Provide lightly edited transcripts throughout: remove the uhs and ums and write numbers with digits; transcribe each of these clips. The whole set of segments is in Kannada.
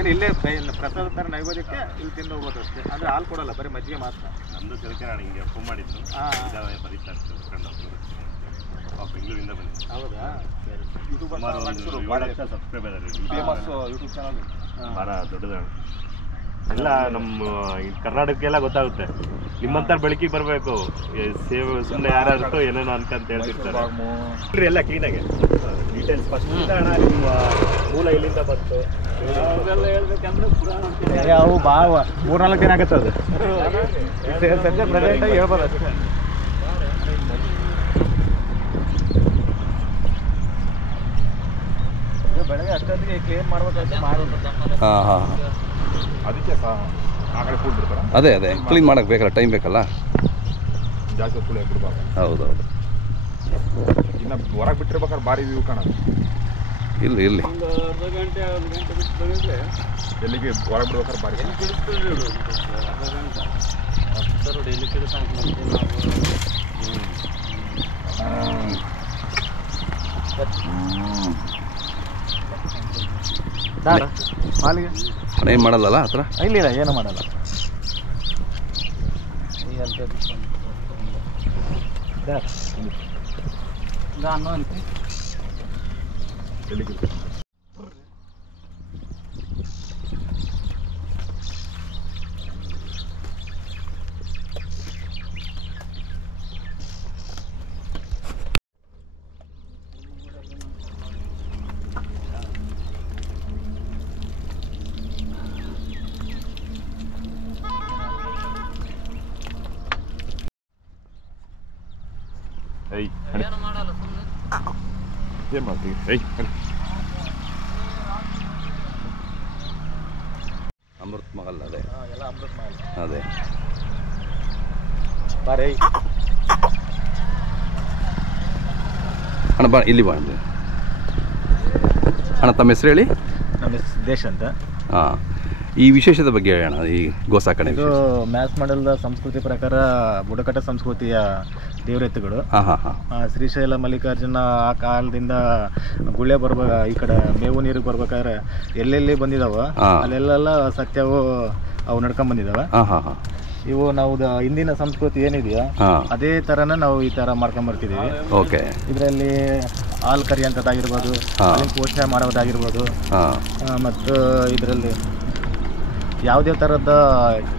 ಏನು ಇಲ್ಲೇ ಪ್ರಸಾದ ಥರ ನೈವೇದ್ಯಕ್ಕೆ ಇಲ್ಲಿ ತಿಂದು ಹೋಗೋದು ಅಷ್ಟೇ. ಅಂದರೆ ಹಾಲು ಕೊಡಲ್ಲ, ಬರೀ ಮಜ್ಜಿಗೆ ಮಾತ್ರ. ನಮ್ಮದು ತಿಳ್ಕೊಂಡು ಹಿಂಗೆ ಫೋನ್ ಮಾಡಿದ್ರು. ಬರೀತಾ ಬೆಂಗಳೂರಿಂದ ಬಂದಿದ್ದು. ಹೌದಾ? ಸರಿ. ಸುಮಾರು 7 lakh subscriber famous YouTube channel. ಭಾಳ ದೊಡ್ಡದಾണ്. ಎಲ್ಲ ನಮ್ಮ ಕರ್ನಾಟಕಕ್ಕೆಲ್ಲ ಗೊತ್ತಾಗುತ್ತೆ. ನಿಮ್ಮಂತ ಬೆಳಕಿಗೆ ಬರಬೇಕು. ಸೇವೆ ಸುಮ್ಮನೆ ಯಾರು ಏನೇನೋ ಅನ್ಕಂತ ಹೇಳ್ತಿರ್ತಾರೆ. ಎಲ್ಲ ಕ್ಲೀನಾಗೆ ಡೀಟೇಲ್ಸ್ ಫಸ್ಟ್ ಅಣ್ಣ ನಿಮ್ಮ ಮೂಲ ಇಲ್ಲಿಂದ ಬಂತು ಅವೆಲ್ಲ ಹೇಳ್ಬೇಕಂದ್ರೆ ಅವು ಭಾಳ 3-4 ದಿನ ಆಗತ್ತೆ. ಅದು ಸದ್ಯ ಪ್ರೆಸೆಂಟಾಗಿ ಹೇಳ್ಬೋದು ಅಷ್ಟೇ. ಬೆಳಗ್ಗೆ ಅಷ್ಟೊತ್ತಿಗೆ ಕ್ಲೀನ್ ಮಾಡ್ಬೇಕಾದ್ರೆ ಮಾಡೋದು. ಹಾಂ ಹಾಂ ಅದಕ್ಕೆ ಆ ಕಡೆ ಕೂಲ್ ಬಿಡ್ತಾರೆ. ಅದೇ ಕ್ಲೀನ್ ಮಾಡೋಕ್ಕೆ ಬೇಕಲ್ಲ, ಟೈಮ್ ಬೇಕಲ್ಲ. ಜಾಸ್ತಿ ಹೊತ್ತು ಬಿಡ್ಬಾರ್ದು. ಹೌದೌದು. ಇನ್ನು ಹೊರಗೆ ಬಿಟ್ಟಿರ್ಬೇಕಾದ್ರೆ ಭಾರಿ ವ್ಯೂ ಕಾಣೋದು. ಇಲ್ಲಿ ಒಂದು ಅರ್ಧ ಗಂಟೆ ಬಿಟ್ಟು ಬಂದಿದ್ರೆ ಎಲ್ಲಿಗೆ ಹೊರಗೆ ಬಿಡ್ಬೇಕಾದ್ರೆ ಭಾರಿ ಅರ್ಧ ಗಂಟೆ ನೋಡಿ ಎಲ್ಲಿ ಕೆಲಸ ಹಾಲಿಗೆ ಏನು ಮಾಡಲ್ಲಲ್ಲ ಹತ್ರ? ಇಲ್ಲ ಏನು ಮಾಡಲ್ಲ. ಏನು ಮಾಡ್ತೀವಿ? ಅಮೃತ್ ಮಹಲ್ ಅದೇ ಎಲ್ಲ ಅಮೃತ್ ಮಹಲ್ ಅದೇ. ಬಾರೇ ಅಣ್ಣ ಬಾ, ಇಲ್ಲಿ ಬಾ ಅಣ್ಣ. ತಮ್ಮ ಹೆಸರು ಹೇಳಿ. ನಮ್ಮ ಹೆಸರು ಸಿದ್ದೇಶ್ ಅಂತ. ಹಾಂ, ಈ ವಿಶೇಷತೆ ಬಗ್ಗೆ ಹೇಳೋಣ. ಈ ಗೋಸಾಕಣೆ ಇದು ಮ್ಯಾಥ್ಸ್ ಮಾಡಲ್ದ ಸಂಸ್ಕೃತಿ ಪ್ರಕಾರ ಬುಡಕಟ್ಟ ಸಂಸ್ಕೃತಿಯ ದೇವರೆತ್ತುಗಳು. ಶ್ರೀಶೈಲ ಮಲ್ಲಿಕಾರ್ಜುನ ಆ ಕಾಲದಿಂದ ಗುಳೆ ಬರ್ಬೇಕು, ಈ ಕಡೆ ಮೇವು ನೀರಿಗೆ ಬರ್ಬೇಕಾದ್ರೆ ಎಲ್ಲೆಲ್ಲಿ ಬಂದಿದಾವ ಅಲ್ಲೆಲ್ಲ ಸತ್ಯವು ಅವು ನಡ್ಕೊಂಡ್ ಬಂದಿದಾವ. ಇವು ನಾವು ಹಿಂದಿನ ಸಂಸ್ಕೃತಿ ಏನಿದೆಯಾ ಅದೇ ತರನ ನಾವು ಈ ತರ ಮಾಡ್ಕೊಂಡ್ ಬರ್ತಿದೀವಿ. ಓಕೆ. ಇದರಲ್ಲಿ ಹಾಲು ಕರಿಯಂಥದ್ದಾಗಿರ್ಬೋದು, ಪೋಷಣೆ ಮಾಡೋದಾಗಿರ್ಬೋದು, ಮತ್ತು ಇದರಲ್ಲಿ ಯಾವುದೇ ಥರದ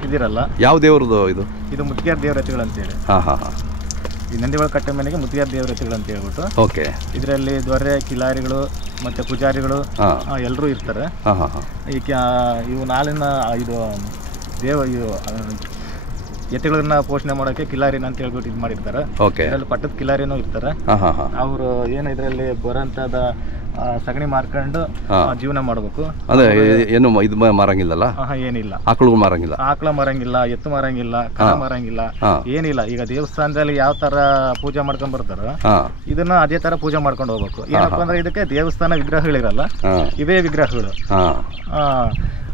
ಇದಿರಲ್ಲ. ಯಾವ ದೇವ್ರದ್ದು ಇದು? ಇದು ಮುತ್ತಿಗೆರ ದೇವರತಿಗಳು ಅಂತೇಳಿ. ಈ ನಂದಿಗಳ ಕಟ್ಟೆ ಮನೆಗೆ ಮುತ್ತಿಗೆರ ದೇವರತಿಗಳು ಅಂತ ಹೇಳ್ಬಿಟ್ಟು. ಓಕೆ. ಇದರಲ್ಲಿ ದೊರೆ, ಕಿಲಾರಿಗಳು ಮತ್ತು ಪೂಜಾರಿಗಳು ಎಲ್ಲರೂ ಇರ್ತಾರೆ. ಇವು ನಾಳಿನ ಇದು ಎತ್ತುಗಳನ್ನ ಪೋಷಣೆ ಮಾಡೋಕ್ಕೆ ಕಿಲಾರಿನ ಅಂತ ಹೇಳ್ಬಿಟ್ಟು ಇದು ಮಾಡಿರ್ತಾರೆ. ಇದರಲ್ಲಿ ಪಟ್ಟದ ಕಿಲಾರಿನೂ ಇರ್ತಾರೆ. ಅವರು ಏನು ಇದರಲ್ಲಿ ಬರೋಂಥದ ಸಗಣಿ ಮಾರ್ಕೊಂಡು ಜೀವನ ಮಾಡಬೇಕು. ಅದೇ ಏನು ಇದು ಮಾರಂಗಿಲ್ಲಲ್ಲ? ಏನಿಲ್ಲ. ಆಕಳು ಮಾರಂಗಿಲ್ಲ, ಆಕಳ ಮಾರಂಗಿಲ್ಲ, ಎತ್ತು ಮಾರಂಗಿಲ್ಲ, ಕರ ಮಾರಂಗಿಲ್ಲ, ಏನಿಲ್ಲ. ಈಗ ದೇವಸ್ಥಾನದಲ್ಲಿ ಯಾವ ತರ ಪೂಜೆ ಮಾಡ್ಕೊಂಡ್ ಬರ್ತಾರ ಇದನ್ನ ಅದೇ ತರ ಪೂಜೆ ಮಾಡ್ಕೊಂಡು ಹೋಗ್ಬೇಕು. ಏನಪ್ಪಾ ಅಂದ್ರೆ ಇದಕ್ಕೆ ದೇವಸ್ಥಾನ ವಿಗ್ರಹಗಳಿರಲ್ಲ, ಇವೇ ವಿಗ್ರಹಗಳು.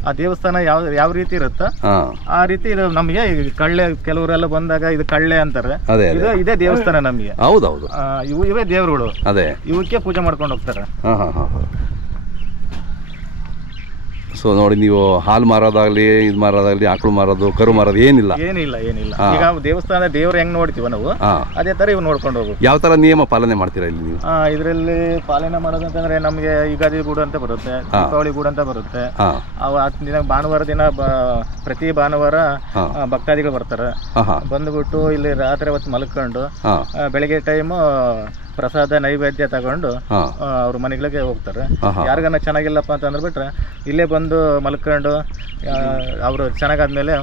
ಆ ದೇವಸ್ಥಾನ ಯಾವ ರೀತಿ ಇರುತ್ತ ಆ ರೀತಿ ಇದು ನಮ್ಗೆ ಕಳ್ಳೆ ಕೆಲವರೆಲ್ಲ ಬಂದಾಗ ಇದು ಕಳ್ಳೆ ಅಂತಾರೆ. ಇದೇ ದೇವಸ್ಥಾನ ನಮ್ಗೆ. ಹೌದೌದು. ಇವೇ ದೇವರುಗಳು. ಅದೇ ಇವಕ್ಕೆ ಪೂಜೆ ಮಾಡ್ಕೊಂಡು ಹೋಗ್ತಾರೆ. ಸೊ ನೋಡಿ, ನೀವು ಹಾಲು ಮಾರೋದಾಗ್ಲಿ, ಇದು ಮಾರೋದಾಗ್ಲಿ, ಆಕಳು ಮಾರೋದು, ಕರು ಮಾರೋದು ಏನಿಲ್ಲ. ಈಗ ದೇವಸ್ಥಾನ ದೇವ್ರು ಹೆಂಗ್ ನೋಡ್ತೀವ ನಾವು ಅದೇ ತರ ಇವ್ ನೋಡ್ಕೊಂಡು ಹೋಗ್ಬೇಕು. ಯಾವ ತರ ನಿಯಮ ಪಾಲನೆ ಮಾಡ್ತೀರಾ ಇಲ್ಲಿ ನೀವು? ಇದರಲ್ಲಿ ಪಾಲನೆ ಮಾಡೋದಂತಂದ್ರೆ ನಮ್ಗೆ ಯುಗಾದಿ ಗೂಡು ಅಂತ ಬರುತ್ತೆ, ದೀಪಾವಳಿ ಗೂಡು ಅಂತ ಬರುತ್ತೆ. ದಿನ ಭಾನುವಾರ ದಿನ ಪ್ರತಿ ಭಾನುವಾರ ಭಕ್ತಾದಿಗಳು ಬರ್ತಾರೆ. ಬಂದ್ಬಿಟ್ಟು ಇಲ್ಲಿ ರಾತ್ರಿ ಹೊತ್ತು ಮಲ್ಕೊಂಡು ಬೆಳಿಗ್ಗೆ ಟೈಮ್ ಪ್ರಸಾದ ನೈವೇದ್ಯ ತಗೊಂಡು ಅವ್ರ ಮನೆಗಳಿಗೆ ಹೋಗ್ತಾರೆ. ಯಾರಿಗನ್ನ ಚೆನ್ನಾಗಿಲ್ಲಪ್ಪ ಅಂತ ಅಂದ್ಬಿಟ್ರೆ ಇಲ್ಲೇ ಬಂದು ಮಲ್ಕೊಂಡು ಅವರು ಚೆನ್ನಾಗಾದ್ಮೇಲೆ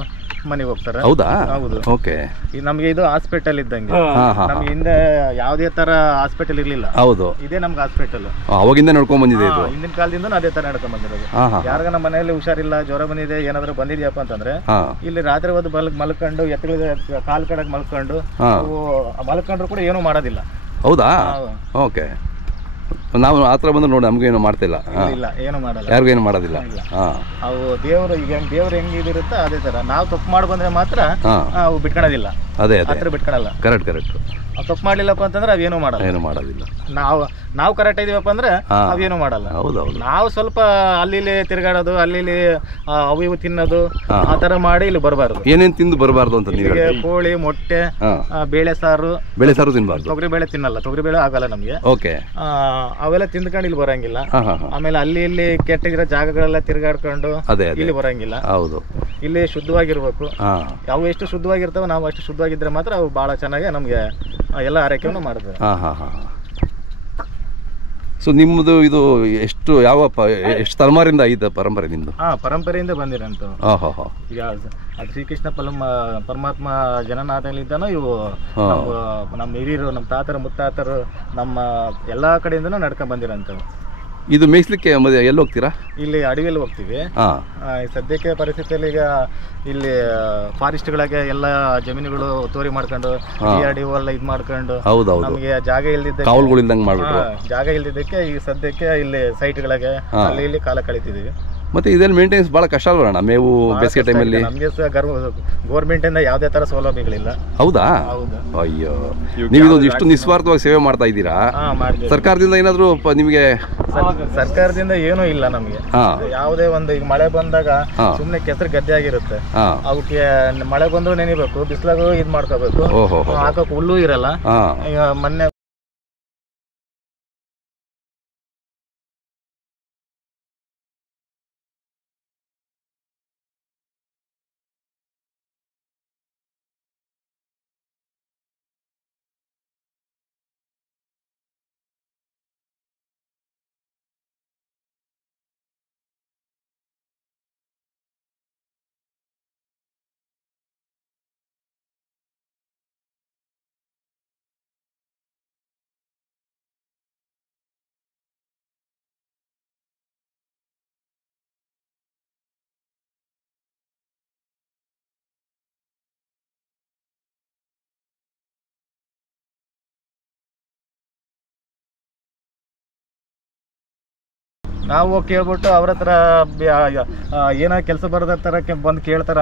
ಮನೆಗೆ ಹೋಗ್ತಾರೆ. ಹೌದಾ? ಹೌದು. ಓಕೆ. ನಮ್ಗೆ ಇದು ಹಾಸ್ಪಿಟಲ್ ಇದ್ದಂಗೆ. ನಮ್ಗೆ ಹಿಂದೆ ಯಾವುದೇ ತರ ಹಾಸ್ಪಿಟಲ್ ಇರ್ಲಿಲ್ಲ. ಹೌದು, ಇದೇ ನಮ್ಗೆ ಹಾಸ್ಪಿಟಲ್. ಅವಾಗಿಂದ ನಡ್ಕೊಂಡ್ ಬಂದಿದೆ ಇದು. ಹಿಂದಿನ ಕಾಲದಿಂದ ಅದೇ ತರ ನಡ್ಕೊಂಡ್ ಬಂದಿರೋದು. ಯಾರಿಗ ನಮ್ಮ ಮನೆಯಲ್ಲಿ ಹುಷಾರಿಲ್ಲ, ಜ್ವರ ಬಂದಿದೆ, ಏನಾದ್ರು ಬಂದಿದ್ಯಪ್ಪ ಅಂತಂದ್ರೆ ಇಲ್ಲಿ ರಾತ್ರಿ ಹೊತ್ತು ಮಲ್ಕೊಂಡು ಎತ್ತುಗಳಿಗೆ ಕಾಲ್ ಕಡಕ್ ಮಲ್ಕೊಂಡು ಮಲ್ಕೊಂಡ್ರು ಕೂಡ ಏನು ಮಾಡೋದಿಲ್ಲ. ಹೌದಾ? ಓಕೆ. ನಾವು ಆ ಥರ ಬಂದ್ರೆ ನೋಡಿ ನಮಗೇನು ಮಾಡ್ತಿಲ್ಲ. ಇಲ್ಲ ಏನು ಮಾಡಲ್ಲ, ಯಾರಿಗೇನು ಮಾಡೋದಿಲ್ಲ. ಹಾಂ, ಅವು ದೇವರು ಈಗ ದೇವ್ರು ಹೆಂಗಿದಿರುತ್ತೋ ಅದೇ ಥರ ನಾವು ತಪ್ಪು ಮಾಡಿ ಬಂದರೆ ಮಾತ್ರ ಅವು ಬಿಟ್ಕೊಳೋದಿಲ್ಲ. ಅದೇ ಹತ್ರ ಬಿಟ್ಕೊಳಲ್ಲ. ಕರೆಕ್ಟ್. ತಪ್ಪು ಮಾಡಲಿಲ್ಲಪ್ಪ ಅಂತಂದ್ರೆ ಅವೇನು ಮಾಡಲ್ಲ. ಏನು ಮಾಡೋದಿಲ್ಲ. ನಾವು ಕರೆಕ್ಟ್ ಇದೀವಪ್ಪ ಅಂದ್ರೆ ಅವೇನು ಮಾಡಲ್ಲ. ಹೌದೌದು. ನಾವು ಸ್ವಲ್ಪ ಅಲ್ಲಿ ತಿರುಗಾಡೋದು, ಅಲ್ಲಿ ಅವು ಇವು ತಿನ್ನೋದು ಆ ಥರ ಮಾಡಿ ಇಲ್ಲಿ ಬರಬಾರ್ದು. ಏನೇನು ತಿಂದು ಬರಬಾರ್ದು ಅಂತ ನೀವು? ಕೋಳಿ, ಮೊಟ್ಟೆ, ಬೇಳೆ ಸಾರು ತಿನ್ಬಾರ್ದು. ತೊಗರಿ ಬೇಳೆ ತಿನ್ನಲ್ಲ, ತೊಗರಿ ಬೇಳೆ ಆಗಲ್ಲ ನಮಗೆ. ಓಕೆ. ಅವೆಲ್ಲ ತಿಂದ್ಕೊಂಡು ಇಲ್ಲಿ ಬರಂಗಿಲ್ಲ. ಆಮೇಲೆ ಅಲ್ಲಿ ಇಲ್ಲಿ ಕೆಟ್ಟಿರೋ ಜಾಗಗಳೆಲ್ಲ ತಿರುಗಾಡ್ಕೊಂಡು ಇಲ್ಲಿ ಬರಂಗಿಲ್ಲ. ಹೌದು. ಇಲ್ಲಿ ಶುದ್ಧವಾಗಿರ್ಬೇಕು. ಅವು ಎಷ್ಟು ಶುದ್ಧವಾಗಿರ್ತಾವೆ ನಾವು ಅಷ್ಟು ಶುದ್ಧವಾಗಿದ್ರೆ ಮಾತ್ರ ಅವು ಬಹಳ ಚೆನ್ನಾಗಿ ನಮ್ಗೆ ಎಲ್ಲ ಆರೈಕೆಯನ್ನು ಮಾಡಿದ್ವಿ. ಸೊ ನಿಮ್ಮದು ಇದು ಎಷ್ಟು ಎಷ್ಟು ತಲೆಮಾರಿಂದ ಐತೆ ಪರಂಪರೆ ನಿಮ್ಮದು? ಪರಂಪರೆಯಿಂದ ಬಂದಿರಂತ. ಈಗ ಅದು ಶ್ರೀಕೃಷ್ಣ ಪರಮಾತ್ಮ ಜನನಾದಾಗಲಿದ್ದಾನೋ ಇವು ನಮ್ಮ ಹಿರಿಯರು, ನಮ್ಮ ತಾತರು, ಮುತ್ತಾತರು, ನಮ್ಮ ಎಲ್ಲಾ ಕಡೆಯಿಂದನೂ ನಡ್ಕೊಂಡ್ ಬಂದಿರಂತವು. ಇದು ಮೇಯಿಸ್ಲಿಕ್ಕೆ ಎಲ್ಲಿ ಹೋಗ್ತೀರಾ? ಇಲ್ಲಿ ಅಡವಿಯಲ್ಲಿ ಹೋಗ್ತೀವಿ. ಸದ್ಯಕ್ಕೆ ಪರಿಸ್ಥಿತಿಯಲ್ಲಿ ಈಗ ಇಲ್ಲಿ ಫಾರೆಸ್ಟ್ಗಳಿಗೆ ಎಲ್ಲ ಜಮೀನುಗಳು ಒತ್ತುವರಿ ಮಾಡ್ಕೊಂಡು ಎಲ್ಲ ಇದು ಮಾಡ್ಕೊಂಡು ನಮಗೆ ಜಾಗ ಇಲ್ದಿದ್ದಕ್ಕೆ ಈ ಸದ್ಯಕ್ಕೆ ಇಲ್ಲಿ ಸೈಟ್ಗಳಿಗೆ ಅಲ್ಲಿ ಇಲ್ಲಿ ಕಾಲ ಕಳಿತಿದೀವಿ. ಮತ್ತೆ ಇದೆಲ್ಲ ಮೇಂಟೆನೆನ್ಸ್ ಬಹಳ ಕಷ್ಟ ಅಲ್ವಣ್ಣ? ಮೇವು ಬೇಸಿಗೆ ಟೈಮಲ್ಲಿ ನಮಗೆ ಗೌರ್ಮೆಂಟ್ ಇಂದ ಯಾವುದೇ ತರ ಸೌಲಭ್ಯಗಳಿಲ್ಲ. ಹೌದಾ? ಅಯ್ಯೋ, ನೀವು ಇಷ್ಟು ನಿಸ್ವಾರ್ಥವಾಗಿ ಸೇವೆ ಮಾಡ್ತಾ ಇದ್ದೀರಾ. ಸರ್ಕಾರದಿಂದ ಏನಾದ್ರು ನಿಮಗೆ? ಸರ್ಕಾರದಿಂದ ಏನೂ ಇಲ್ಲ ನಮಗೆ. ಯಾವುದೇ ಒಂದು ಈಗ ಮಳೆ ಬಂದಾಗ ಸುಮ್ನೆ ಕೆಸರು ಗದ್ದೆ ಆಗಿರುತ್ತೆ, ಅವಕ್ಕೆ ಮಳೆ ಬಂದ್ರು ನೆನಿಬೇಕು, ಬಿಸಿಲಾಗ ಇದ್ ಮಾಡ್ಕೋಬೇಕು, ಹಾಕಕ್ ಹುಲ್ಲು ಇರಲ್ಲ. ಈಗ ಮೊನ್ನೆ ನಾವು ಕೇಳ್ಬಿಟ್ಟು ಅವ್ರ ಹತ್ರ ಏನೋ ಕೆಲಸ ಬರದ ತರ ಬಂದು ಕೇಳ್ತಾರ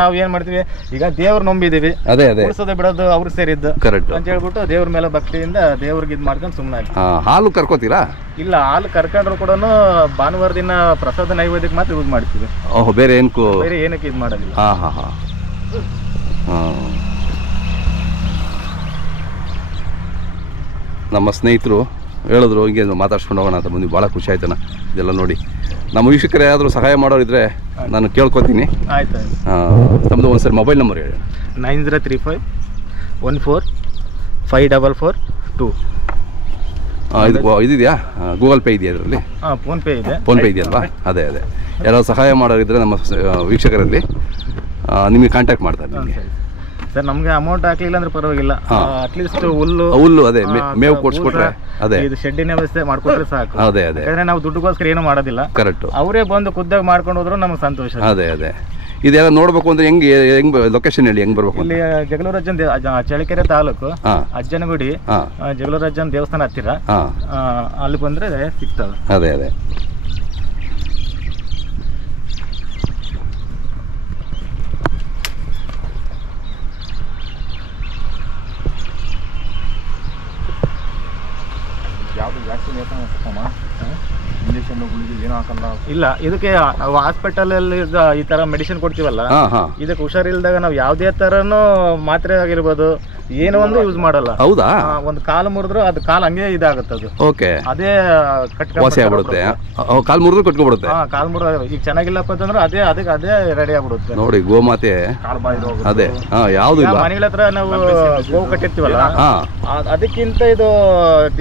ನಾವ್ ಏನ್ ಮಾಡ್ತೀವಿ, ಈಗ ದೇವ್ರ ನಂಬಿದೀವಿ, ಉಳಿಸೋದು ಬಿಡೋದು ಅವ್ರಿಗೆ ಸೇರಿದ್ದು ಅಂತ ಹೇಳ್ಬಿಟ್ಟು ದೇವ್ರ ಮೇಲೆ ಭಕ್ತಿಯಿಂದ ದೇವ್ರಿಗೆ ಇದ್ ಮಾಡ್ಕೊಂಡು ಸುಮ್ಮನೆ. ಹಾಲು ಕರ್ಕೋತೀರಾ? ಇಲ್ಲ, ಹಾಲು ಕರ್ಕೊಂಡ್ರು ಕೂಡ ಭಾನುವಾರ ದಿನ ಪ್ರಸಾದ ನೈವೇದ್ಯಕ್ಕೆ ಮಾತ್ರ ಯೂಸ್ ಮಾಡ್ತೀವಿ. ಬೇರೆ ಏನಕ್ಕೆ ಇದ್ ಮಾಡೋದಿಲ್ಲ. ನಮ್ಮ ಸ್ನೇಹಿತರು ಹೇಳಿದ್ರು ಹಿಂಗೆ ಮಾತಾಡ್ಸ್ಕೊಂಡು ಹೋಗೋಣ ಅಂತ ಬಂದು. ಭಾಳ ಖುಷಿ ಆಯ್ತಣ್ಣ ಇದೆಲ್ಲ ನೋಡಿ. ನಮ್ಮ ವೀಕ್ಷಕರು ಯಾರಾದರೂ ಸಹಾಯ ಮಾಡೋರಿದ್ರೆ ನಾನು ಕೇಳ್ಕೊತೀನಿ. ಆಯ್ತು. ನಮ್ಮದು ಒಂದು ಸರಿ ಮೊಬೈಲ್ ನಂಬರ್ ಹೇಳಿ. 9035145442. ಇದೆಯಾ? ಗೂಗಲ್ ಪೇ ಇದೆಯಾ ಇದರಲ್ಲಿ? ಫೋನ್ ಪೇ ಇದೆ. ಇದೆಯಲ್ವಾ? ಅದೇ ಯಾರಾದ್ರು ಸಹಾಯ ಮಾಡೋರಿದ್ರೆ ನಮ್ಮ ವೀಕ್ಷಕರಲ್ಲಿ ನಿಮಗೆ ಕಾಂಟ್ಯಾಕ್ಟ್ ಮಾಡ್ತಾರೆ. ನಿಮಗೆ ಸರ್ ನಮ್ಗೆ ಅಮೌಂಟ್ ಹಾಕ್ಲಿಲ್ಲ ಅಂದ್ರೆ ಪರವಾಗಿಲ್ಲ, ಅಟ್ಲೀಸ್ಟ್ ಹುಲ್ಲು ಮೇವು ಕೊಡ್ಸ್ಕೊಟ್ರೆ, ಇದು ಶೆಡ್ಡಿನ ವ್ಯವಸ್ಥೆ ಮಾಡ್ಕೊಟ್ರೆ ಸಾಕು. ಯಾಕಂದ್ರೆ ನಾವು ದುಡ್ಡುಗೋಸ್ಕರ ಏನು ಮಾಡೋದಿಲ್ಲ. ಕರೆಕ್ಟ್. ಅವರೇ ಬಂದು ಖುದ್ದಾಗಿ ಮಾಡ್ಕೊಂಡು ಹೋದ್ರು ನಮ್ಗೆ ಸಂತೋಷ. ಇದೆಲ್ಲ ನೋಡ್ಬೇಕು ಅಂದ್ರೆ ಹೆಂಗ್ ಲೊಕೇಶನ್ ಹೇಳಿ, ಹೆಂಗ್ ಬರ್ಬೇಕು? ಇಲ್ಲಿ ಜಗಳೂರಜ್ಜನ್ ಚಳ್ಳಕೆರೆ ತಾಲೂಕು ಅಜ್ಜನಗುಡಿ ಜಗಳೂರಜ್ಜನ್ ದೇವಸ್ಥಾನ ಹತ್ತಿರ ಅಲ್ಲಿ ಬಂದ್ರೆ ಸಿಗ್ತದೆ. ಅದೇ ಇಲ್ಲ, ಇದಕ್ಕೆ ಹಾಸ್ಪಿಟಲ್ ಅಲ್ಲಿ ಈ ತರ ಮೆಡಿಸಿನ್ ಕೊಡ್ತೀವಲ್ಲ, ಇದಕ್ಕೆ ಹುಷಾರಿಲ್ದಾಗ ನಾವು ಯಾವ್ದೇ ತರನು ಮಾತ್ರೆ ಆಗಿರ್ಬೋದು ಏನೋ ಒಂದು ಯೂಸ್ ಮಾಡಲ್ಲ. ಹೌದಾ? ಒಂದು ಕಾಲು ಮುರಿದ್ರು ಅದು ಕಾಲು ಹಂಗೆ ಇದಾಗುತ್ತದೆ. ಓಕೆ. ಅದೇ ಕಟ್ಕೊಂಡ್ಬಿಡುತ್ತೆ. ಕಾಲು ಮುರಿದ್ರು ಕಟ್ಕೊಂಡ್ಬಿಡುತ್ತೆ. ಕಾಲು ಮುರಿದ ಈಗ ಚೆನ್ನಾಗಿಲ್ಲಪ್ಪ ಅಂತಂದ್ರೆ ಅದೇ ರೆಡಿ ಆಗ್ಬಿಡುತ್ತೆ. ನೋಡಿ, ಗೋಮಾತೆ ಅದೇ ಯಾವ್ದು ಇಲ್ಲ. ಮನೆಗಳ ಹತ್ರ ನಾವು ಗೋವು ಕಟ್ಟಿರ್ತೀವಲ್ಲ, ಅದಕ್ಕಿಂತ ಇದು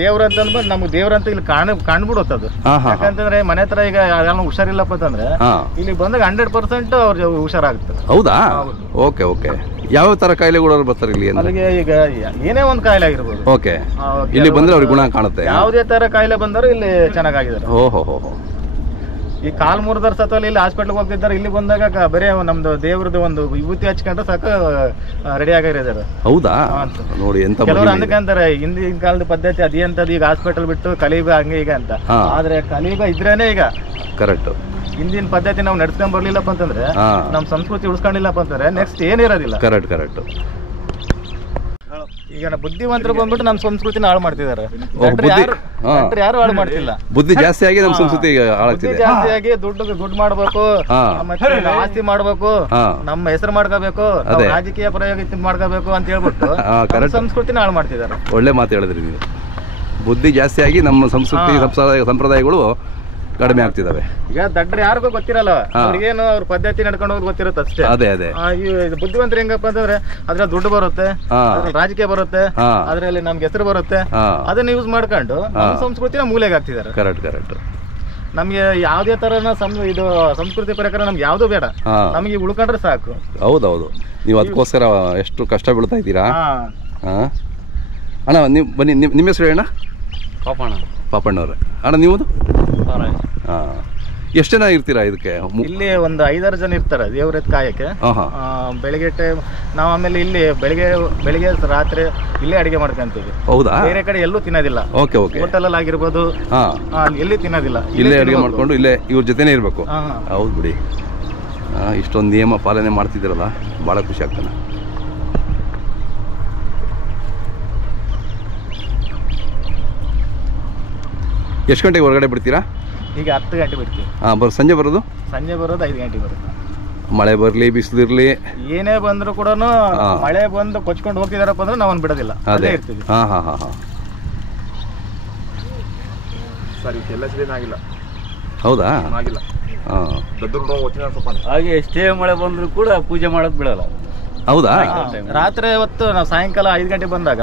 ದೇವ್ರ ಅಂತಂದ್ಬಿಟ್ಟು ನಮ್ಗೆ ದೇವ್ರಂತ ಇಲ್ಲಿ ಕಾಣ್ಬಿಡುತ್ತೆ ಅದು. ಯಾಕಂತಂದ್ರೆ ಮನೆ ಹತ್ರ ಈಗ ಯಾರು ಹುಷಾರಿಲ್ಲಪ್ಪ ಅಂತಂದ್ರೆ ಇಲ್ಲಿ ಬಂದಾಗ 100% ಅವ್ರ ಹುಷಾರಾಗುತ್ತೆ. ಹೌದಾ? ಓಕೆ. ಯಾವ ತರ ಕಾಯಿಲೆಗಳು ಬರ್ತಾರೆ ಇಲ್ಲಿ? ಈಗ ಏನೇ ಒಂದ್ ಕಾಯಿಲೆ ಆಗಿರ್ಬೋದು. ಓಕೆ. ಇಲ್ಲಿ ಬಂದ್ರೆ ಅವ್ರಿಗೆ ಗುಣ ಕಾಣುತ್ತೆ. ಯಾವುದೇ ತರ ಕಾಯಿಲೆ ಬಂದರೂ ಇಲ್ಲಿ ಚೆನ್ನಾಗಿದ್ದಾರೆ. ಓಹೋ. ಈ ಕಾಲ್ ಮುರಿದರ್ ಸತ್ವಲ್ಲಿ ಇಲ್ಲಿ ಹಾಸ್ಪಿಟ್ಲ್ಗೆ ಹೋಗ್ತಿದ್ದಾರೆ, ಇಲ್ಲಿ ಬಂದಾಗ ಬರೀ ನಮ್ದು ದೇವ್ರದ್ದು ಒಂದು ವಿಭೂತಿ ಹಚ್ಕೊಂಡ್ರೆ ಸಾಕು ರೆಡಿ ಆಗಿರೋದು. ಹೌದಾ? ನೋಡಿ ಎಂತ ಕೆಲವರು ಅಂದ್ಕೊಂತಾರೆ ಹಿಂದಿನ ಕಾಲದ ಪದ್ಧತಿ ಅದೇಂತದ್ದು ಈಗ ಹಾಸ್ಪಿಟಲ್ ಬಿಟ್ಟು ಕಲಿಯುಗ ಹಂಗೆ ಈಗ ಅಂತ. ಆದ್ರೆ ಕಲಿಯುಗ ಇದ್ರೇನೆ ಈಗ ಕರೆಕ್ಟ್. ಹಿಂದಿನ ಪದ್ಧತಿ ನಾವು ನಡ್ಸ್ಕೊಂಡ್ ಬರ್ಲಿಲ್ಲಪ್ಪ ಅಂತಂದ್ರೆ, ನಮ್ ಸಂಸ್ಕೃತಿ ಉಳಿಸ್ಕೊಂಡಿಲ್ಲಪ್ಪ ಅಂತಂದ್ರೆ ನೆಕ್ಸ್ಟ್ ಏನಿರೋದಿಲ್ಲ. Correct correct. ಈಗ ಬುದ್ಧಿವಂತರು ಬಂದ್ಬಿಟ್ಟು ನಮ್ಮ ಸಂಸ್ಕೃತಿನ ಹಾಳು ಮಾಡ್ತಿದ್ದಾರೆ. ಯಾರು ಹಾಳು ಮಾಡ್ತಿಲ್ಲ. ಬುದ್ಧಿ ಜಾಸ್ತಿ ಆಗಿ ನಮ್ಮ ಸಂಸ್ಕೃತಿ ಹಾಳಾಗ್ತಿದೆ. ಜಾಸ್ತಿ ಆಗಿ ದುಡ್ಡು ಮಾಡ್ಬೇಕು, ಮತ್ತೆ ಆಸ್ತಿ ಮಾಡ್ಬೇಕು, ನಮ್ಮ ಹೆಸರು ಮಾಡ್ಕೋಬೇಕು, ರಾಜಕೀಯ ಪ್ರಯೋಗ ಮಾಡ್ಕೋಬೇಕು ಅಂತ ಹೇಳ್ಬಿಟ್ಟು ಸಂಸ್ಕೃತಿನ ಹಾಳು ಮಾಡ್ತಿದ್ದಾರೆ. ಒಳ್ಳೆ ಮಾತು ಹೇಳಿದ್ರಿ ನೀವು. ಬುದ್ಧಿ ಜಾಸ್ತಿ ಆಗಿ ನಮ್ಮ ಸಂಸ್ಕೃತಿ ಸಂಪ್ರದಾಯಗಳು ಕಡಿಮೆ ಆಗ್ತಿದಾವೆ. ಈಗ ದಡ್ಡ್ರು ಯಾರಿಗೂ ಗೊತ್ತಿರಲ್ಲ, ಅವ್ರಿಗೇನು ಅವ್ರ ಪದ್ಧತಿ ನಡ್ಕೊಂಡು ಹೋಗೋದು ಗೊತ್ತಿರುತ್ತೆ ಅಷ್ಟೇ. ಅದೇ ಅದೇ ಬುದ್ಧಿವಂತರು ಹೆಂಗಪ್ಪ ಅಂತಂದ್ರೆ ಅದ್ರಲ್ಲಿ ದುಡ್ಡು ಬರುತ್ತೆ, ರಾಜಕೀಯ ಬರುತ್ತೆ, ಅದ್ರಲ್ಲಿ ನಮ್ಗೆ ಹೆಸರು ಬರುತ್ತೆ, ಅದನ್ನ ಯೂಸ್ ಮಾಡ್ಕೊಂಡು ನಮ್ಮ ಸಂಸ್ಕೃತಿನ ಮೂಲೆಗೆ ಹಾಕ್ತಿದ್ದಾರೆ. Correct correct. ನಮ್ಗೆ ಯಾವ್ದೇ ತರನ ಇದು ಸಂಸ್ಕೃತಿ ಪ್ರಕಾರ ನಮ್ಗೆ ಯಾವ್ದು ಬೇಡ, ನಮ್ಗೆ ಉಳ್ಕೊಂಡ್ರೆ ಸಾಕು. ಹೌದೌದು. ನೀವು ಅದಕ್ಕೋಸ್ಕರ ಎಷ್ಟು ಕಷ್ಟ ಬೀಳ್ತಾ ಇದ್ದೀರಾ. ಅಣ್ಣ ನೀವು ಬನ್ನಿ, ನಿಮ್ಮ ಹೆಸರು ಅಣ್ಣ? ಪಾಪಣ್ಣವ್ರೆ. ಅಣ್ಣ ನೀವುದು? ಎಷ್ಟು ಜನ ಇರ್ತೀರಾ ಇದಕ್ಕೆ? ಇಲ್ಲಿ ಒಂದು 5-6 ಜನ ಇರ್ತಾರೆ ದೇವ್ರ ಕಾಯಕ್ಕೆ. ಬೆಳಿಗ್ಗೆ ಟೈಮ್ ನಾವು ಆಮೇಲೆ ಇಲ್ಲಿ ಬೆಳಿಗ್ಗೆ ರಾತ್ರಿ ಇಲ್ಲೇ ಅಡಿಗೆ ಮಾಡ್ಕೊಂತೀವಿ. ಹೌದಾ? ಬೇರೆ ಕಡೆ ಎಲ್ಲೂ ತಿನ್ನೋದಿಲ್ಲ. Okay okay. ಹೋಟೆಲ್ ಅಲ್ಲಿ ಆಗಿರ್ಬೋದು, ಎಲ್ಲಿ ತಿನ್ನೋದಿಲ್ಲ, ಇಲ್ಲೇ ಅಡಿಗೆ ಮಾಡ್ಕೊಂಡು ಇಲ್ಲೇ ಇವ್ರ ಜೊತೆನೇ ಇರಬೇಕು. ಹೌದು ಬಿಡಿ. ಇಷ್ಟೊಂದು ನಿಯಮ ಪಾಲನೆ ಮಾಡ್ತಿದ್ದೀರಲ್ಲ, ಭಾಳ ಖುಷಿ ಆಗ್ತಾನೆ. ಎಷ್ಟು ಗಂಟೆಗೆ ಹೊರಗಡೆ ಬಿಡ್ತೀರಾ? ಈಗ 10 ಗಂಟೆ ಬಿಡ್ತೀವಿ. ಸಂಜೆ ಬರೋದು? ಸಂಜೆ ಬರೋದು 5 ಗಂಟೆಗೆ ಬರುತ್ತೆ. ಮಳೆ ಬರಲಿ ಬಿಸಿಲಿರಲಿ ಏನೇ ಬಂದ್ರು ಕೂಡ ಮಳೆ ಬಂದು ಕೊಚ್ಕೊಂಡು ಹೋಗ್ತಿದಾರಪ್ಪ ಅಂದ್ರೆ ನಾವನ್ ಬಿಡೋದಿಲ್ಲ, ಅದೇ ಇರ್ತೀವಿ. ಸರಿ, ಎಲ್ಲ ಸರಿ ಆಗಿಲ್ಲ. ಹೌದಾ? ಆಗಿಲ್ಲ. ಹಾಗೆ ಎಷ್ಟೇ ಮಳೆ ಬಂದ್ರು ಕೂಡ ಪೂಜೆ ಮಾಡೋದು ಬಿಡಲ್ಲ. ಹೌದಾ? ರಾತ್ರಿ ಹೊತ್ತು ನಾವು ಸಾಯಂಕಾಲ 5 ಗಂಟೆ ಬಂದಾಗ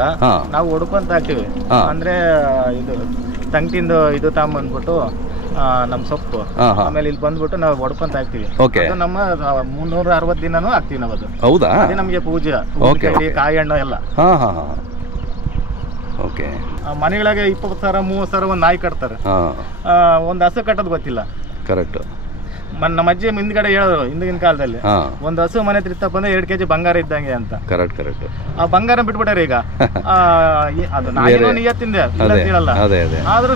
ನಾವು ಒಡ್ಕೊಂತ ಹಾಕ್ತಿವಿ. ಅಂದ್ರೆ ಇದು ತಂಗಿಂದು ಇದು ತಗೊಂಡ್ಬಂದ್ಬಿಟ್ಟು ನಮ್ ಸೊಪ್ಪು, ಆಮೇಲೆ ಇಲ್ಲಿ ಬಂದ್ಬಿಟ್ಟು ನಾವು ಒಡ್ಕೊಂತ ಹಾಕ್ತಿವಿ. ನಮ್ಮ 360 ದಿನನೂ ಹಾಕ್ತಿವಿ ನಾವು. ಅದು ಹೌದಾ? ಅದೇ ನಮ್ಗೆ ಪೂಜೆ, ಕಾಯಿ ಹಣ್ಣು ಎಲ್ಲ. ಮನೆಗಳಿಗೆ 20,000-30,000 ಒಂದು ನಾಯಿ ಕಟ್ತಾರೆ, ಒಂದು ಹಸು ಕಟ್ಟೋದು ಗೊತ್ತಿಲ್ಲ. ಕರೆಕ್ಟ್. ನಮ್ಮ ಅಜ್ಜಿ ಹಿಂದ್ಗಡೆ ಹೇಳಿದ್ರು ಹಿಂದಿನ ಕಾಲದಲ್ಲಿ, ಒಂದು ಹಸು ಮನೆ ತಿರ್ತಪ್ಪ ಅಂದ್ರೆ 2 kg ಬಂಗಾರ ಇದ್ದಂಗೆ ಅಂತ. Correct correct. ಆ ಬಂಗಾರ ಬಿಟ್ಬಿಟ್ಟಾರ ಈಗ. ಅದು ನಾಯಿನೂ ನಿಯತ್ತಿಂದೆ ಹೇಳಲ್ಲ, ಆದ್ರೂ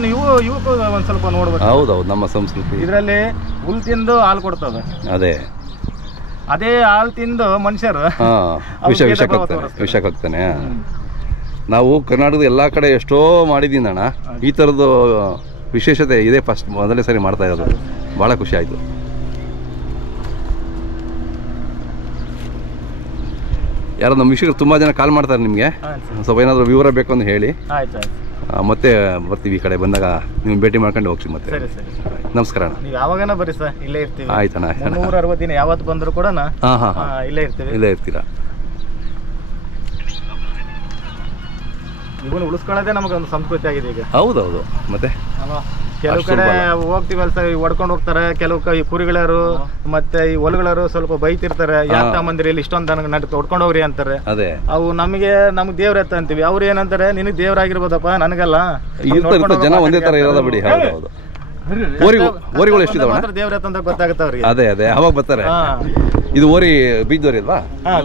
ಇವಕ್ಕೂ ಒಂದ್ ಸ್ವಲ್ಪ ನೋಡ್ಬೇಕು. ಹೌದೌದು, ನಮ್ಮ ಸಂಸ್ಕೃತಿ ಇದ್ರಲ್ಲಿ ಹುಲ್ ತಿಂದು ಹಾಲು ಕೊಡ್ತದೆ. ಅದೇ ಹಾಲು ತಿಂದು ಮನುಷ್ಯರು ವಿಷಕ್ಕಾಗ್ತಾನೆ. ನಾವು ಕರ್ನಾಟಕದ ಎಲ್ಲಾ ಕಡೆ ಎಷ್ಟೋ ಮಾಡಿದ್ದೀನಿ ಅಣ್ಣ, ಈ ತರದ್ದು ವಿಶೇಷತೆ ಇದೇ ಫಸ್ಟ್ ಮೊದಲನೇ ಸರಿ ಮಾಡ್ತಾ ಇರೋದು. ಬಹಳ ಖುಷಿ ಆಯ್ತು. ಯಾರೋ ನಮ್ಮ ವೀಕ್ಷಕರು ತುಂಬಾ ಜನ ಕಾಲ್ ಮಾಡ್ತಾರೆ ನಿಮ್ಗೆ, ಸ್ವಲ್ಪ ಏನಾದ್ರು ವಿವರ ಬೇಕು ಅಂತ ಹೇಳಿ. ಮತ್ತೆ ಬರ್ತೀವಿ, ಈ ಕಡೆ ಬಂದಾಗ ನೀವು ಭೇಟಿ ಮಾಡ್ಕೊಂಡು ಹೋಗ್ತೀವಿ. ಮತ್ತೆ ನಮಸ್ಕಾರ ಅಣ್ಣ. ನೀವು ಯಾವಾಗನ ಬರ್ರಿ ಸರ್, ಇಲ್ಲೇ ಇರ್ತೀವಿ. ಆಯ್ತಣ್ಣ. 360 ದಿನ ಯಾವತ್ತು ಬಂದ್ರು ಕೂಡ ಇಲ್ಲೇ ಇರ್ತೀವಿ. ಇಲ್ಲೇ ಇರ್ತೀರಾ? ಇವನು ಉಳಿಸ್ಕೊಳ್ಳೋದೇ ನಮಗೊಂದು ಸಂಸ್ಕೃತಿ ಆಗಿದೆ ಈಗ. ಹೌದೌದು. ಮತ್ತೆ ಕೆಲವು ಕಡೆ ಹೋಗ್ತೀವಲ್ಲ ಸರ್, ಹೊಡ್ಕೊಂಡು ಹೋಗ್ತಾರೆ. ಕೆಲವು ಈ ಕುರಿಗಳರು ಮತ್ತೆ ಈ ಹೊಲಗಳರು ಸ್ವಲ್ಪ ಬೈತಿರ್ತಾರೆ, ಯಾಕೆ ತಮ್ಮಂದಿರಿ ಇಲ್ಲಿ ಇಷ್ಟೊಂದು ಹೊಡ್ಕೊಂಡು ಹೋಗ್ರಿ ಅಂತಾರೆ. ಅವು ನಮ್ಗೆ ದೇವ್ರ ಎತ್ತ ಅಂತೀವಿ, ಅವ್ರು ಏನಂತಾರೆ, ನಿನಗ್ ದೇವ್ರಾಗಿರ್ಬೋದಪ್ಪ, ನನಗಲ್ಲ. ಜನ ಒಂದೇ ತರ ಇರೋದ ಬಿಡಿ. ಹೌದೌದು. ಓರಿಗಳು ಎಷ್ಟಿದಾವೆ? ದೇವ್ರ ಎತ್ತ ಅಂತ ಗೊತ್ತಾಗುತ್ತೆ ಅವ್ರಿಗೆ. ಅದೇ ಅದೇ ಅವಾಗ ಬರ್ತಾರೆ. ಇದು ಓರಿ ಬೀಜದೋರಿ ಅಲ್ವಾ?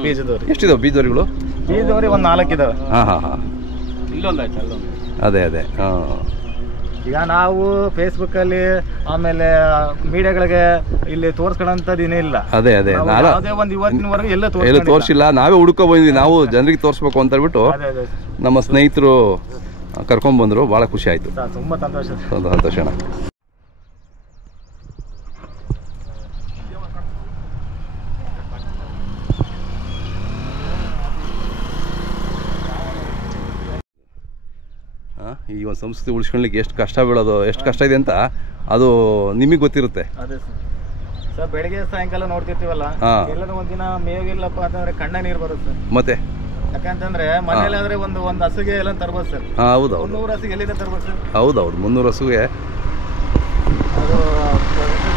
ಬೀಜದೋರಿ. ಎಷ್ಟಿದಾವೆ ಬೀಜದೋರಿಗಳು? ಬೀಜದೋರಿ ಒಂದು 4 ಇದಾವೆ. ಅದೇ ಅದೇ. ಈಗ ನಾವು ಫೇಸ್ಬುಕ್ ಅಲ್ಲಿ ಆಮೇಲೆ ಮೀಡಿಯಾಗಳಿಗೆ ಇಲ್ಲಿ ತೋರ್ಸ್ಕೊಳ್ಳೋಂಥದ್ದು ಏನೇ ಇಲ್ಲ. ಅದೇ ಅದೇ ಒಂದು ಇವತ್ತಿನವರೆಗೂ ಎಲ್ಲ ತೋರಿಸಿಲ್ಲ, ನಾವೇ ಹುಡ್ಕೊ ಬಂದ್ವಿ. ನಾವು ಜನರಿಗೆ ತೋರಿಸ್ಬೇಕು ಅಂತ ಹೇಳ್ಬಿಟ್ಟು ನಮ್ಮ ಸ್ನೇಹಿತರು ಕರ್ಕೊಂಡ್ ಬಂದ್ರು. ಬಹಳ ಖುಷಿ ಆಯ್ತು. ತುಂಬಾ ಸಂತೋಷ ಅಣ್ಣ. ಈ ಒಂದು ಸಂಸ್ಕೃತಿ ಉಳಿಸ್ಕೊಳ್ಳಿಕ್ಕೆ ಎಷ್ಟು ಕಷ್ಟ ಬೀಳೋದು, ಎಷ್ಟು ಕಷ್ಟ ಇದೆ ಅಂತ ಅದು ನಿಮಗೆ ಗೊತ್ತಿರುತ್ತೆ. ಅದೇ ಸರ್, ಬೆಳಿಗ್ಗೆ ಸಾಯಂಕಾಲ ನೋಡ್ತಿರ್ತೀವಲ್ಲ, ಎಲ್ಲರೂ ಒಂದಿನ ಮೇವಿಲ್ಲಪ್ಪ ಅಂತಂದ್ರೆ ಕಣ್ಣ ನೀರು ಬರುತ್ತೆ. ಮತ್ತೆ ಯಾಕಂತಂದ್ರೆ ಮನೇಲಿ ಆದ್ರೆ ಒಂದು ಹಸುಗೆ ಎಲ್ಲ ತರ್ಬೋದು ಸರ್. ಹೌದೌದು. 300 ಹಸುಗೆ ಎಲ್ಲಿಂದ ತರ್ಬೋದು ಸರ್? ಹೌದೌದು, 300 ಹಸುಗೆ ಅದು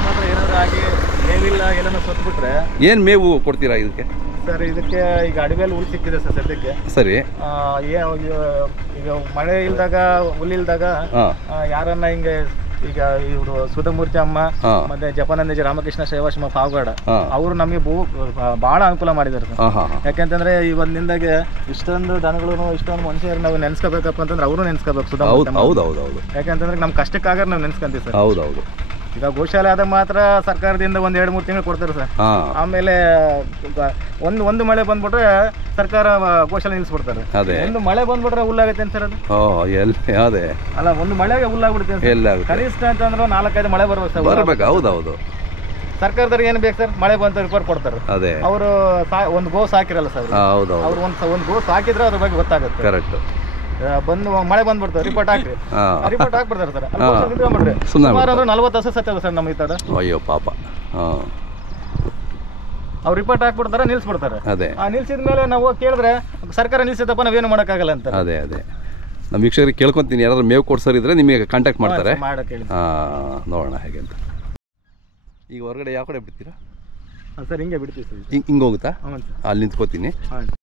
ಮಾತ್ರ ಏನಾದ್ರು ಆಗಿ ಮೇವಿಲ್ಲ ಎಲ್ಲನೂ ಸತ್ಬಿಟ್ರೆ ಏನ್ ಮೇವು ಕೊಡ್ತೀರಾ ಇದಕ್ಕೆ? ಸರ್ ಇದಕ್ಕೆ ಈಗ ಅಡವಿಯಲ್ಲಿ ಹುಲ್ ಸಿಕ್ಕಿದೆ ಸರ್ ಸದ್ಯಕ್ಕೆ. ಸರಿ. ಈಗ ಮಳೆ ಇಲ್ದಾಗ ಹುಲ್ಲಿಲ್ದಾಗ ಯಾರನ್ನ ಹಿಂಗೆ ಈಗ ಇವರು ಸುಧಮೂರ್ತಿ ಅಮ್ಮ ಮತ್ತೆ ಜಪಾನಂದಜಿ ರಾಮಕೃಷ್ಣ ಸೇವಾಶ್ರಮ ಪಾವಗಡ ಅವರು ನಮಗೆ ಬಹಳ ಅನುಕೂಲ ಮಾಡಿದ್ದಾರೆ ಸರ್. ಯಾಕೆಂತಂದ್ರೆ ಇವತ್ತಿನಿಂದಾಗೆ ಇಷ್ಟೊಂದು ದನಗಳು ಇಷ್ಟೊಂದು ಮನುಷ್ಯರು ನಾವು ನೆನ್ಸ್ಕೋಬೇಕಪ್ಪ ಅಂತಂದ್ರೆ ಅವರು ನೆನ್ಸ್ಕೋಬೇಕು ಸುಧಮೂರ್ತಿ. ಹೌದೌದು. ಯಾಕಂತಂದ್ರೆ ನಮ್ ಕಷ್ಟಕ್ಕಾಗ ನಾವು ನೆನ್ಸ್ಕೊಂತೀವಿ ಸರ್. ಹೌದೌದು. ಈಗ ಗೋಶಾಲೆ ಆದಾಗ ಮಾತ್ರ ಸರ್ಕಾರದಿಂದ 1-2-3 ತಿಂಗಳು ಕೊಡ್ತಾರೆ ಸರ್. ಆಮೇಲೆ ಒಂದು ಮಳೆ ಬಂದ್ಬಿಟ್ರೆ ಸರ್ಕಾರ ಗೋಶಾಲೆ ನಿಲ್ಸ್ಬಿಡ್ತಾರೆ. ಒಂದು ಮಳೆ ಬಂದ್ಬಿಟ್ರೆ ಹುಲ್ಲಾಗತ್ತೆ ಅಂತ ಸರ್ ಅದು. ಅಲ್ಲ, ಒಂದು ಮಳೆಗೆ ಹುಲ್ಲಾಗ್ಬಿಡುತ್ತೆ ಕನಿಷ್ಠ ಅಂತಂದ್ರೆ 4-5 ಮಳೆ ಬರ್ಬೇಕು. ಹೌದೌದು. ಸರ್ಕಾರದವ್ರಿಗೆ ಏನು ಬೇಕು ಸರ್, ಮಳೆ ಬಂತ ರಿಪೋರ್ಟ್ ಕೊಡ್ತಾರೆ. ಅವರು ಒಂದು ಗೋ ಸಾಕಿರಲ್ಲ ಸರ್, ಅವ್ರು ಒಂದು ಗೋ ಸಾಕಿದ್ರೆ ಅದ್ರ ಬಗ್ಗೆ ಗೊತ್ತಾಗುತ್ತೆ. ಕರೆಕ್ಟ್. ಬಂದು ಮಳೆ ಬಂದ್ಬಿಡ್ತಾರೆ, ರಿಪೋರ್ಟ್ ಹಾಕ್ರಿ, ರಿಪೋರ್ಟ್ ಹಾಕ್ಬಿಡ್ತಾರೆ ಸರ್. ಸುಮಾರು 40 ಹಸು ಸತ್ತಲ್ಲ ಸರ್ ನಮ್ಮ ಈ ತಡ. ಅಯ್ಯೋ ಪಾಪ. ಅವ್ರು ರಿಪೋರ್ಟ್ ಹಾಕ್ಬಿಡ್ತಾರೆ, ನಿಲ್ಸ್ಬಿಡ್ತಾರೆ. ನಿಲ್ಸಿದ ಮೇಲೆ ನಾವು ಕೇಳಿದ್ರೆ ಸರ್ಕಾರ ನಿಲ್ಸಿದಪ್ಪ ನಾವೇನು ಮಾಡೋಕ್ಕಾಗಲ್ಲ ಅಂತ. ಅದೇ ನಮ್ಮ ವೀಕ್ಷಕರಿಗೆ ಕೇಳ್ಕೊಂತೀನಿ, ಯಾರಾದ್ರೂ ಮೇವು ಕೊಡ್ಸೋರು ಇದ್ರೆ ನಿಮಗೆ ಕಾಂಟ್ಯಾಕ್ಟ್ ಮಾಡ್ತಾರೆ. ನೋಡೋಣ ಹೇಗೆ ಅಂತ. ಈಗ ಹೊರಗಡೆ ಯಾವ ಕಡೆ ಬಿಡ್ತೀರಾ ಸರ್? ಹಿಂಗೆ ಬಿಡ್ತೀವಿ ಸರ್. ಹಿಂಗೆ ಹೋಗುತ್ತಾ? ಅಲ್ಲಿ ನಿಂತ್ಕೋತೀನಿ.